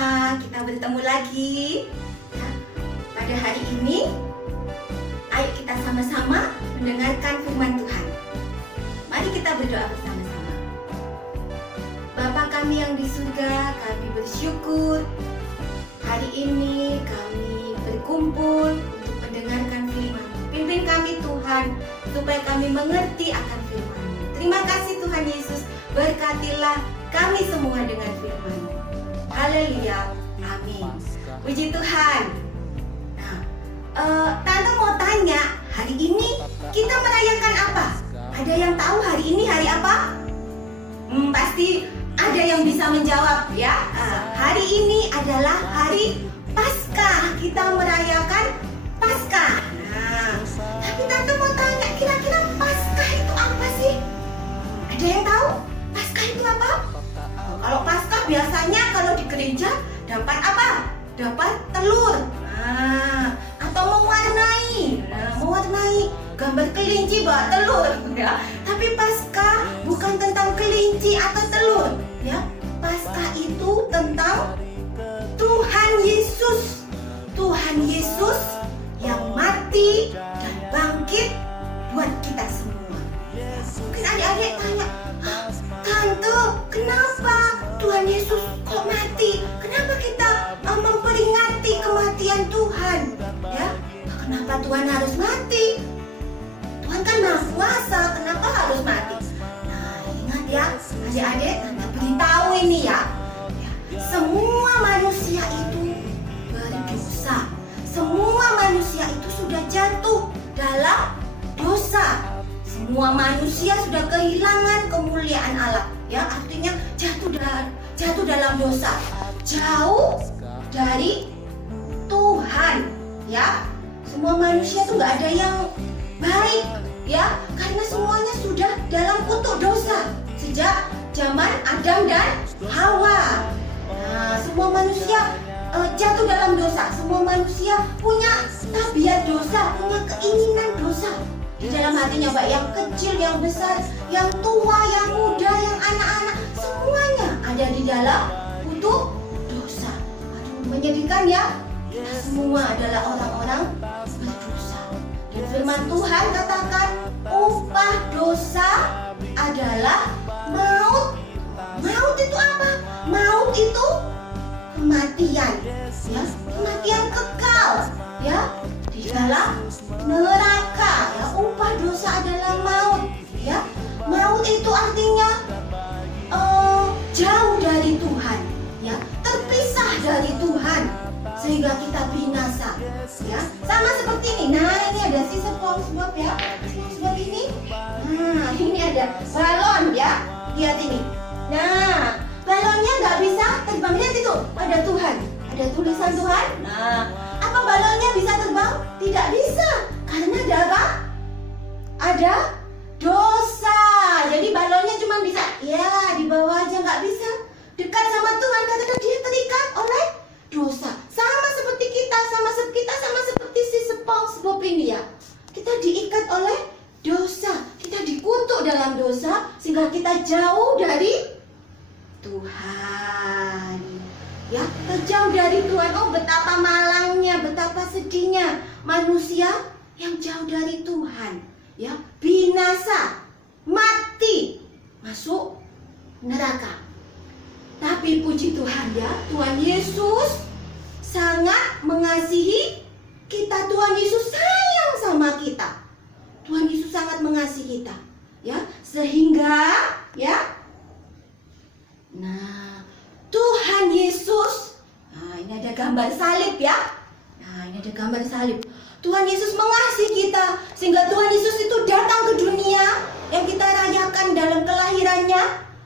semua, kita bertemu lagi ya. Pada hari ini, ayo kita sama-sama mendengarkan firman Tuhan. Mari kita berdoa bersama-sama. Bapa kami yang di surga, kami bersyukur hari ini kami berkumpul untuk mendengarkan firman. Pimpin kami Tuhan, supaya kami mengerti akan firman. Terima kasih Tuhan Yesus, berkatilah kami semua dengan firman. Haleluya, amin. Puji Tuhan. Nah, Tante mau tanya, hari ini kita merayakan apa? Ada yang tahu hari ini hari apa? Pasti ada yang bisa menjawab ya. Hari ini adalah hari Paskah. Kita merayakan Paskah. Nah, tapi Tante mau tanya, kira-kira Paskah itu apa sih? Ada yang tahu? Paskah itu apa? Kalau Paskah biasanya kalau di gereja dapat apa? Dapat telur. Atau mewarnai gambar kelinci bawa telur ya. Tapi Paskah bukan tentang kelinci atau telur ya. Paskah itu tentang Tuhan Yesus. Tuhan Yesus yang mati dan bangkit buat kita semua. Mungkin adik-adik tanya, Tante, kenapa Tuhan Yesus kok mati? Kenapa kita memperingati kematian Tuhan? Ya, kenapa Tuhan harus mati? Tuhan kan Maha Kuasa, kenapa harus mati? Nah, ingat ya, adik-adik, Tante beritahu ini ya. Semua manusia itu berdosa. Semua manusia itu sudah jatuh dalam dosa. Semua manusia sudah kehilangan kemuliaan Allah. Ya, artinya jatuh dalam dosa. Jauh dari Tuhan. Ya, semua manusia tuh nggak ada yang baik. Ya, karena semuanya sudah dalam kutuk dosa sejak zaman Adam dan Hawa. Nah, semua manusia jatuh dalam dosa. Semua manusia punya tabiat dosa, punya keinginan dosa. Di dalam hatinya baik yang kecil, yang besar, yang tua, yang muda, yang anak-anak, semuanya ada di dalam kutuk dosa. Aduh, menyedihkan ya. Kita semua adalah orang-orang berdosa. Dan firman Tuhan katakan, upah dosa adalah maut. Maut itu apa? Maut itu kematian, ya, kematian kekal, ya, di dalam neraka. Ya, upah dosa adalah maut, ya. Maut itu artinya jauh dari Tuhan, ya, terpisah dari Tuhan, sehingga kita binasa, ya. Sama seperti ini. Nah, ini ada si SpongeBob ya, SpongeBob ini. Nah, ini ada balon ya, lihat ini. Nah, balonnya nggak bisa terbang. Lihat itu, ada Tuhan, ada tulisan Tuhan. Nah, apa balonnya bisa terbang? Tidak bisa, karena ada apa? Ada dosa. Jadi balonnya cuma bisa ya di bawah aja, nggak bisa dekat sama Tuhan karena dia terikat oleh dosa. Sama seperti kita, sama seperti si SpongeBob ini ya. Kita diikat oleh dosa, kita dikutuk dalam dosa sehingga kita jauh dari Tuhan, ya, terjauh dari Tuhan. Oh, betapa malangnya, betapa sedihnya manusia yang jauh dari Tuhan, ya, binasa, mati, masuk neraka. Tapi puji Tuhan ya, Tuhan Yesus sangat mengasihi kita. Tuhan Yesus sayang sama kita. Tuhan Yesus sangat mengasihi kita, ya, sehingga ya. Nah, Tuhan Yesus, nah ini ada gambar salib ya. Nah, ini ada gambar salib. Tuhan Yesus mengasihi kita sehingga Tuhan Yesus itu datang ke dunia yang kita rayakan dalam kelahirannya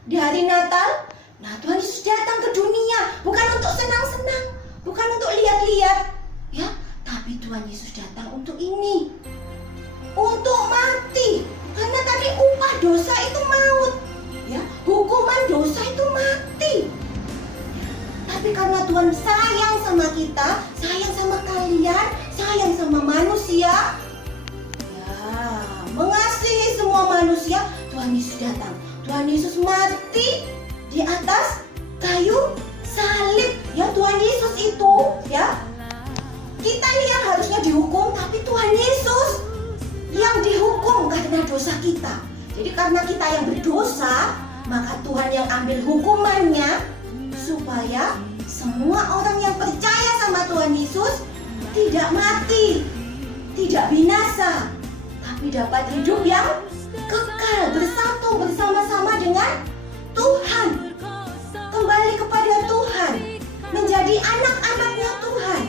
di hari Natal. Nah, Tuhan Yesus datang ke dunia bukan untuk senang-senang, bukan untuk lihat-lihat, ya, tapi Tuhan Yesus datang untuk ini, untuk mati. Karena tadi upah dosa itu maut. Ya, hukuman dosa itu mati. Ya, tapi karena Tuhan sayang sama kita, sayang sama kalian, sayang sama manusia, ya, mengasihi semua manusia, Tuhan Yesus datang. Tuhan Yesus mati di atas kayu salib. Ya, Tuhan karena dosa kita. Jadi karena kita yang berdosa, maka Tuhan yang ambil hukumannya supaya semua orang yang percaya sama Tuhan Yesus tidak mati, tidak binasa, tapi dapat hidup yang kekal, bersatu bersama-sama dengan Tuhan, kembali kepada Tuhan, menjadi anak-anaknya Tuhan.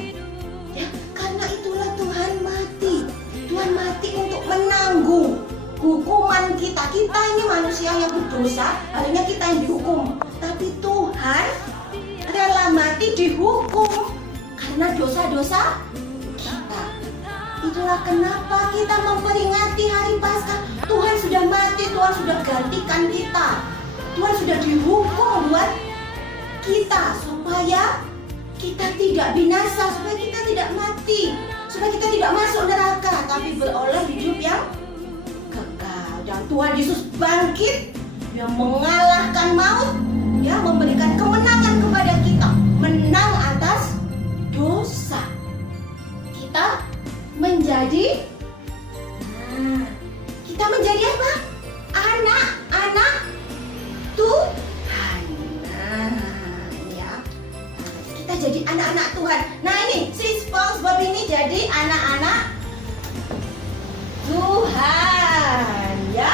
Ya, karena itulah Tuhan mati. Tuhan mati untuk menanggung hukuman kita. Kita ini manusia yang berdosa, harusnya kita yang dihukum. Tapi Tuhan rela mati dihukum karena dosa-dosa kita. Itulah kenapa kita memperingati hari Paskah. Tuhan sudah mati, Tuhan sudah gantikan kita. Tuhan sudah dihukum buat kita supaya kita tidak binasa, supaya kita tidak mati, supaya kita tidak masuk neraka, tapi beroleh hidup yang kekal. Dan Tuhan Yesus bangkit, yang mengalahkan maut, ya, memberikan kemenangan kepada kita, menang atas dosa. Kita menjadi apa? Anak-anak Tuhan. Ya. Kita jadi anak-anak Tuhan. Nah, ini si SpongeBob ini jadi anak-anak Tuhan, ya.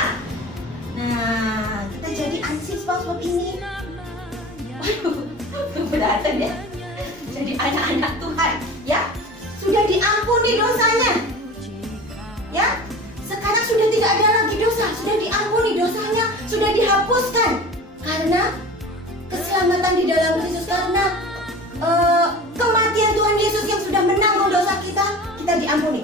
Nah, kita jadi si SpongeBob ini. Waduh, keberatan ya. Jadi anak-anak Tuhan, ya. Sudah diampuni dosanya. Ya. Sekarang sudah tidak ada lagi dosa, sudah diampuni dosanya, sudah dihapuskan karena keselamatan di dalam Kristus, karena kematian Tuhan Yesus yang sudah menanggung dosa kita diampuni.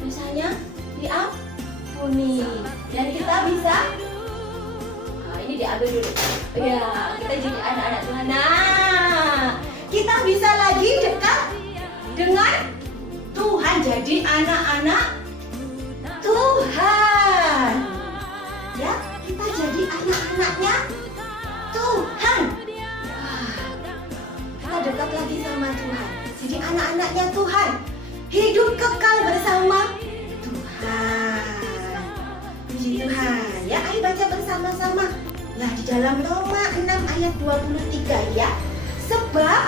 Dosanya diampuni dan kita bisa, ini diambil dulu. Ya, kita jadi anak-anak Tuhan. Nah, kita bisa lagi dekat dengan Tuhan, jadi anak-anak Tuhan. Ya, kita jadi anak-anaknya Tuhan. Kita dekat lagi sama Tuhan. Jadi anak-anaknya Tuhan. Hidup kekal bersama Tuhan. Puji Tuhan. Ya, ayo baca bersama-sama. Ya, di dalam Roma 6 ayat 23 ya. Sebab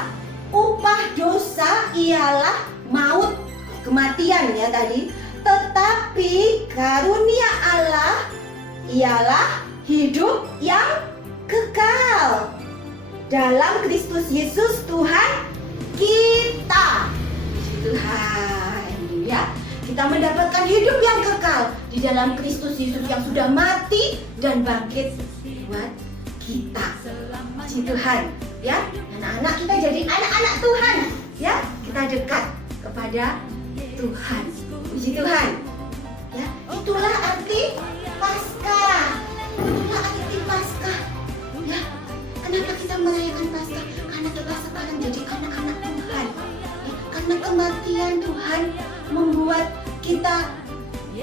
upah dosa ialah maut, kematian ya tadi, tetapi karunia Allah ialah hidup yang kekal dalam Kristus Yesus Tuhan kita. Tuhan, ya, kita mendapatkan hidup yang kekal di dalam Kristus Yesus yang sudah mati dan bangkit buat kita. Puji Tuhan, ya, anak-anak kita jadi anak-anak Tuhan, ya, kita dekat kepada Tuhan. Puji Tuhan. Ya, itulah arti Paskah. Itulah arti Paskah. Ya, kenapa kita merayakan Paskah? Karena kita sekarang jadi anak-anak Tuhan. Ya, karena kematian Tuhan membuat kita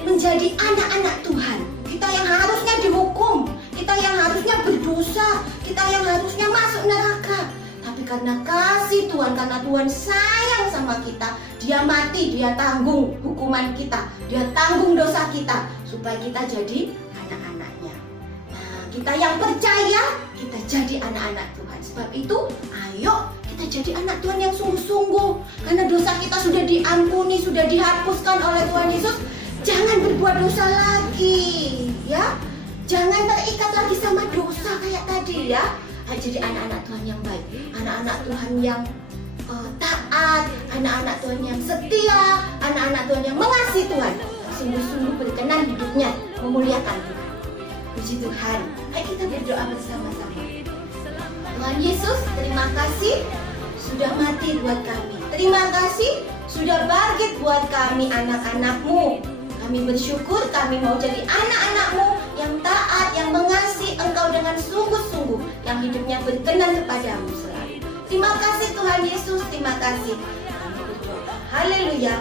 menjadi anak-anak Tuhan. Kita yang harusnya dihukum, kita yang harusnya berdosa, kita yang harusnya masuk neraka. Tapi karena kasih Tuhan, karena Tuhan sayang sama kita, Dia mati, Dia tanggung hukuman kita, Dia tanggung dosa kita, supaya kita jadi anak-anaknya. Nah, kita yang percaya, kita jadi anak-anak Tuhan. Sebab itu, ayo kita jadi anak Tuhan yang sungguh-sungguh. Karena dosa kita sudah diampuni, sudah dihapuskan oleh Tuhan Yesus. Jangan berbuat dosa lagi, ya. Jangan terikat lagi sama dosa kayak tadi, ya. Jadi anak-anak Tuhan yang baik, anak-anak Tuhan yang taat, anak-anak Tuhan yang setia, anak-anak Tuhan yang mengasihi Tuhan, sungguh-sungguh berkenan hidupnya memuliakan Tuhan. Puji Tuhan. Ayo kita berdoa bersama-sama. Tuhan Yesus, terima kasih sudah mati buat kami. Terima kasih sudah bangkit buat kami, anak-anak-Mu. Kami bersyukur kami mau jadi anak-anak-Mu yang taat, yang mengasihi Engkau dengan sungguh-sungguh, yang hidupnya berkenan kepadamu selalu. Terima kasih Tuhan Yesus, terima kasih. Kami berdoa. Haleluya.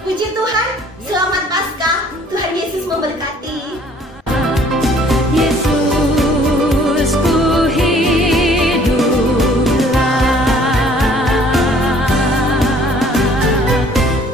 Puji Tuhan, selamat Paskah. Tuhan Yesus memberkati.